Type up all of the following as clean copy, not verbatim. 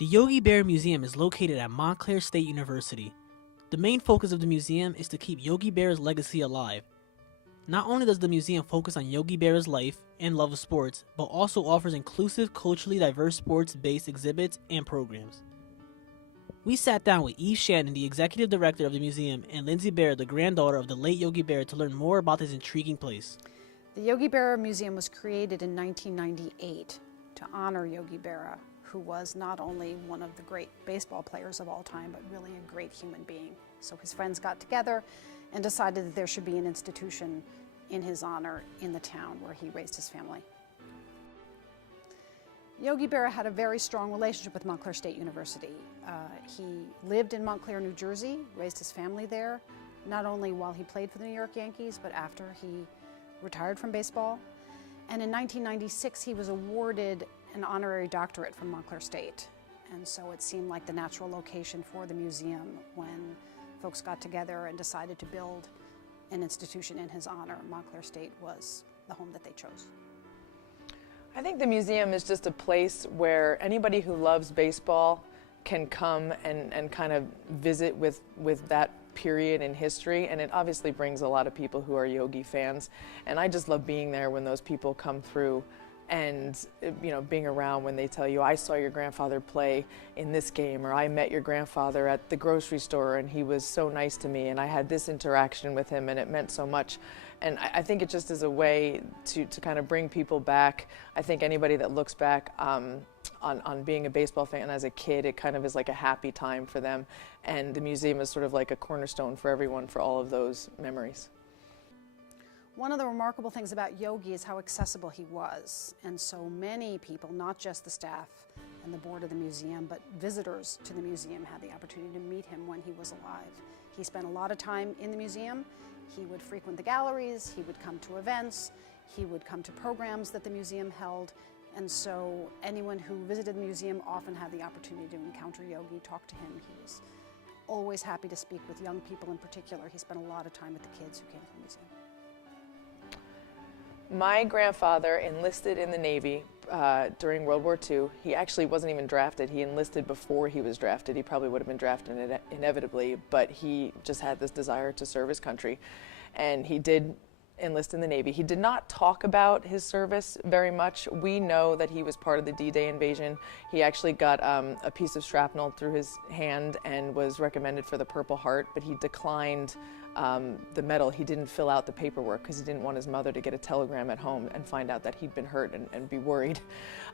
The Yogi Berra Museum is located at Montclair State University. The main focus of the museum is to keep Yogi Berra's legacy alive. Not only does the museum focus on Yogi Berra's life and love of sports, but also offers inclusive, culturally diverse sports-based exhibits and programs. We sat down with Eve Shannon, the executive director of the museum, and Lindsay Berra, the granddaughter of the late Yogi Berra, to learn more about this intriguing place. The Yogi Berra Museum was created in 1998 to honor Yogi Berra, who was not only one of the great baseball players of all time, but really a great human being. So his friends got together and decided that there should be an institution in his honor in the town where he raised his family. Yogi Berra had a very strong relationship with Montclair State University. He lived in Montclair, New Jersey, raised his family there, not only while he played for the New York Yankees, but after he retired from baseball. And in 1996, he was awarded an honorary doctorate from Montclair State. And so it seemed like the natural location for the museum when folks got together and decided to build an institution in his honor. Montclair State was the home that they chose. I think the museum is just a place where anybody who loves baseball can come and kind of visit with that period in history, and it obviously brings a lot of people who are Yogi fans, and I just love being there when those people come through and being around when they tell you, I saw your grandfather play in this game, or I met your grandfather at the grocery store and he was so nice to me and I had this interaction with him and it meant so much. And I think it just is a way to kind of bring people back. I think anybody that looks back on being a baseball fan as a kid, it kind of is like a happy time for them, and the museum is sort of like a cornerstone for everyone for all of those memories. One of the remarkable things about Yogi is how accessible he was, and so many people, not just the staff and the board of the museum, but visitors to the museum had the opportunity to meet him when he was alive. He spent a lot of time in the museum. He would frequent the galleries, he would come to events, he would come to programs that the museum held, and so anyone who visited the museum often had the opportunity to encounter Yogi, talk to him. He was always happy to speak with young people in particular. He spent a lot of time with the kids who came to the museum. My grandfather enlisted in the Navy during World War II. He actually wasn't even drafted. He enlisted before he was drafted. He probably would have been drafted inevitably, but he just had this desire to serve his country. And he did enlist in the Navy. He did not talk about his service very much. We know that he was part of the D-Day invasion. He actually got a piece of shrapnel through his hand and was recommended for the Purple Heart, but he declined the medal. He didn't fill out the paperwork because he didn't want his mother to get a telegram at home and find out that he'd been hurt and be worried.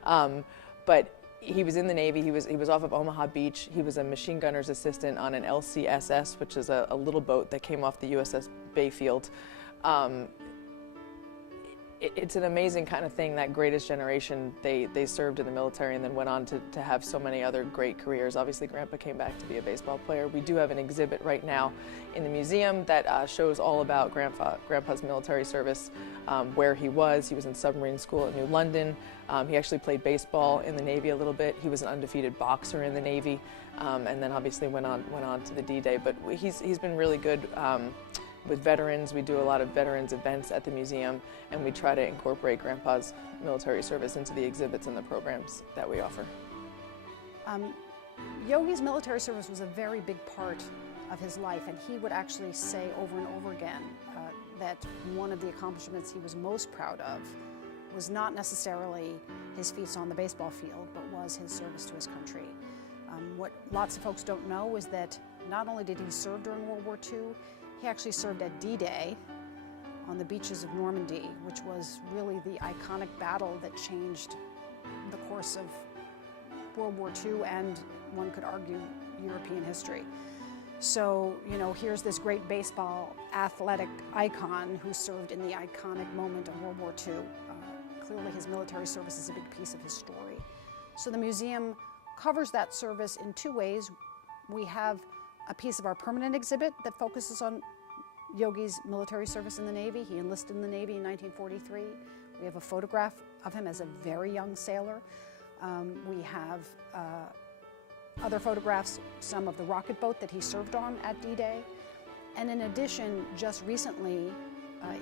But he was in the Navy. He was off of Omaha Beach. He was a machine gunner's assistant on an LCSS, which is a little boat that came off the USS Bayfield. It's an amazing kind of thing, that greatest generation. They served in the military and then went on to have so many other great careers. Obviously, Grandpa came back to be a baseball player. We do have an exhibit right now in the museum that shows all about Grandpa's military service, where he was. He was in submarine school at New London. He actually played baseball in the Navy a little bit. He was an undefeated boxer in the Navy, and then obviously went on to the D-Day. But he's been really good with veterans. We do a lot of veterans events at the museum, and we try to incorporate Grandpa's military service into the exhibits and the programs that we offer. Yogi's military service was a very big part of his life, and he would actually say over and over again that one of the accomplishments he was most proud of was not necessarily his feats on the baseball field, but was his service to his country. What lots of folks don't know is that not only did he serve during World War II, he actually served at D-Day on the beaches of Normandy, which was really the iconic battle that changed the course of World War II and, one could argue, European history. So, here's this great baseball athletic icon who served in the iconic moment of World War II. Clearly his military service is a big piece of his story. So the museum covers that service in two ways. We have a piece of our permanent exhibit that focuses on Yogi's military service in the Navy. He enlisted in the Navy in 1943. We have a photograph of him as a very young sailor. We have other photographs, some of the rocket boat that he served on at D-Day. And in addition, just recently,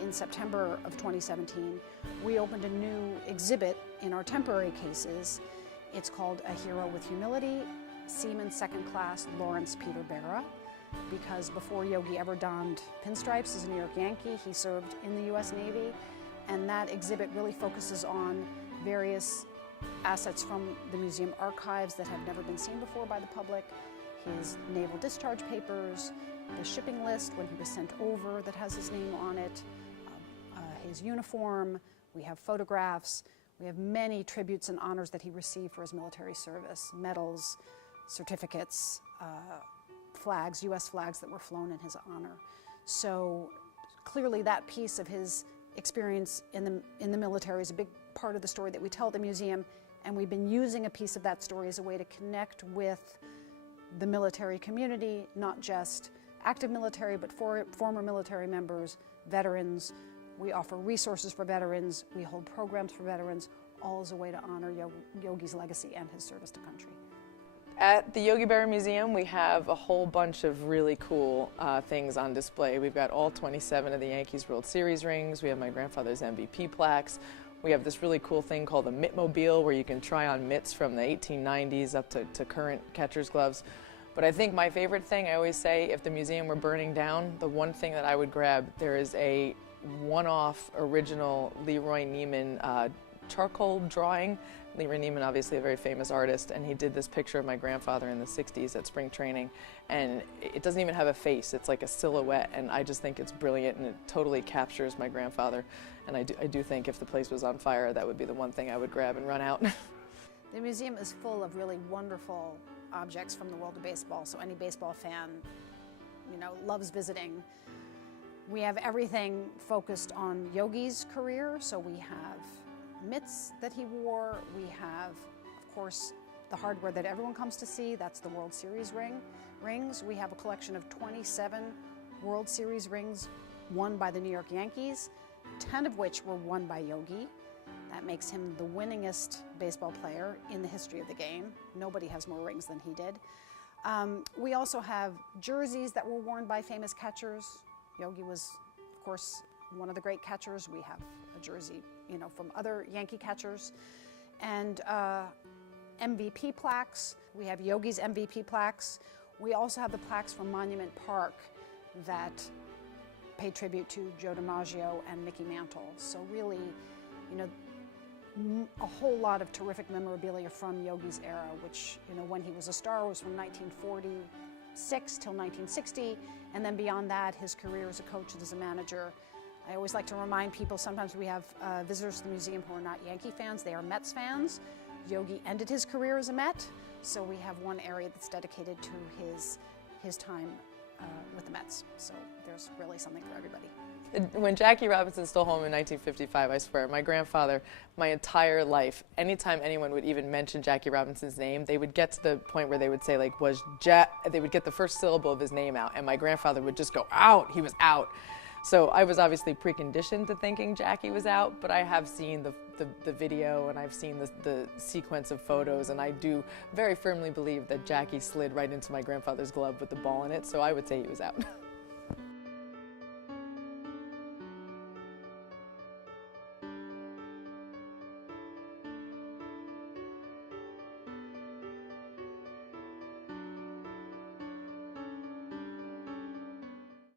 in September of 2017, we opened a new exhibit in our temporary cases It's called A Hero with Humility, Seaman Second Class Lawrence Peter Berra, because before Yogi ever donned pinstripes as a New York Yankee, he served in the U.S. Navy, and that exhibit really focuses on various assets from the museum archives that have never been seen before by the public, his naval discharge papers, the shipping list when he was sent over that has his name on it, his uniform. We have photographs. We have many tributes and honors that he received for his military service, medals, certificates, flags, U.S. flags that were flown in his honor. So clearly that piece of his experience in the military is a big part of the story that we tell at the museum, and we've been using a piece of that story as a way to connect with the military community, not just active military, but former military members, veterans. We offer resources for veterans, we hold programs for veterans, all as a way to honor Yogi's legacy and his service to country. At the Yogi Berra Museum, we have a whole bunch of really cool things on display. We've got all 27 of the Yankees World Series rings. We have my grandfather's MVP plaques. We have this really cool thing called the Mittmobile, where you can try on mitts from the 1890s up to current catcher's gloves. But I think my favorite thing, I always say, if the museum were burning down, the one thing that I would grab, there is a one-off original Leroy Neiman charcoal drawing. Leroy Neiman, obviously a very famous artist, and he did this picture of my grandfather in the 60s at spring training, and it doesn't even have a face. It's like a silhouette, and I just think it's brilliant, and it totally captures my grandfather. And I do think if the place was on fire, that would be the one thing I would grab and run out. The museum is full of really wonderful objects from the world of baseball, so any baseball fan, loves visiting. We have everything focused on Yogi's career, so we have mitts that he wore. We have, of course, the hardware that everyone comes to see. That's the World Series rings. We have a collection of 27 World Series rings won by the New York Yankees, 10 of which were won by Yogi. That makes him the winningest baseball player in the history of the game. Nobody has more rings than he did. We also have jerseys that were worn by famous catchers. Yogi was, of course, one of the great catchers. We have a jersey, from other Yankee catchers. And MVP plaques. We have Yogi's MVP plaques. We also have the plaques from Monument Park that pay tribute to Joe DiMaggio and Mickey Mantle. So really, a whole lot of terrific memorabilia from Yogi's era, which, when he was a star was from 1946 till 1960, and then beyond that, his career as a coach and as a manager. I always like to remind people, sometimes we have visitors to the museum who are not Yankee fans, they are Mets fans. Yogi ended his career as a Met, so we have one area that's dedicated to his time with the Mets. So there's really something for everybody. When Jackie Robinson stole home in 1955, I swear, my grandfather, my entire life, anytime anyone would even mention Jackie Robinson's name, they would get to the point where they would say, like, they would get the first syllable of his name out, and my grandfather would just go, out, he was out. So I was obviously preconditioned to thinking Jackie was out, but I have seen the video, and I've seen the sequence of photos, and I do very firmly believe that Jackie slid right into my grandfather's glove with the ball in it, so I would say he was out.